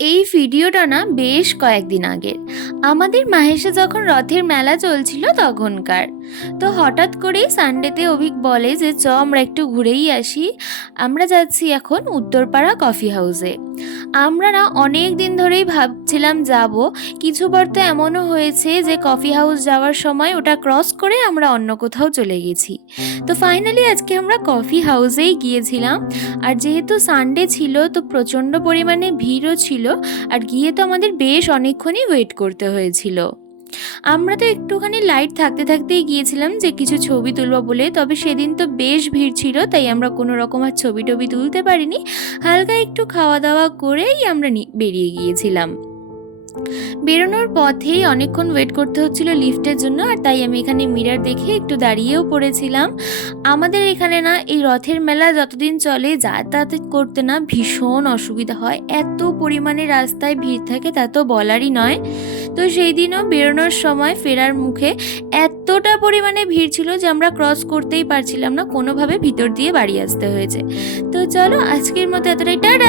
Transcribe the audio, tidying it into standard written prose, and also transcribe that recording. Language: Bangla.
এই ভিডিওটা না বেশ কয়েকদিন আগের। আমাদের মাহেশে যখন রথের মেলা চলছিল তখনকার। তো হঠাৎ করেই সানডেতে অভিক বলে যে আমরা একটু ঘুরেই আসি। আমরা যাচ্ছি এখন উত্তরপাড়া কফি হাউসে। আমরা না অনেক দিন ধরেই ভাবছিলাম যাব। কিছুবার তো এমনও হয়েছে যে কফি হাউস যাওয়ার সময় ওটা ক্রস করে আমরা অন্য কোথাও চলে গেছি। তো ফাইনালি আজকে আমরা কফি হাউসেই গিয়েছিলাম। আর যেহেতু সানডে ছিল তো প্রচণ্ড পরিমাণে ভিড়ও ছিল। আর গিয়ে তো আমাদের বেশ অনেকক্ষণই ওয়েট করতে হয়েছিল। আমরা তো একটুখানি লাইট থাকতে থাকতেই গিয়েছিলাম যে কিছু ছবি তুলবো বলে, তবে সেদিন তো বেশ ভিড় ছিল, তাই আমরা কোনো রকম আর ছবি টবি তুলতে পারিনি। হালকা একটু খাওয়া দাওয়া করেই আমরা বেরিয়ে গিয়েছিলাম। বেরোনোর পথেই অনেকক্ষণ ওয়েট করতে হচ্ছিল লিফটের জন্য, আর তাই আমি এখানে মিরর দেখে একটু দাঁড়িয়েও পড়েছিলাম। আমাদের এখানে না এই রথের মেলা যতদিন চলে যাতায়াত করতে না ভীষণ অসুবিধা হয়, এত পরিমাণে রাস্তায় ভিড় থাকে তা তো বলারই নয়। তো সেই দিনও বেরোনোর সময় ফেরার মুখে এতটা পরিমাণে ভিড় ছিল যে আমরা ক্রস করতেই পারছিলাম না, কোনোভাবে ভিতর দিয়ে বাড়ি আসতে হয়েছে। তো চলো আজকের মতো এতটাই, টাটা।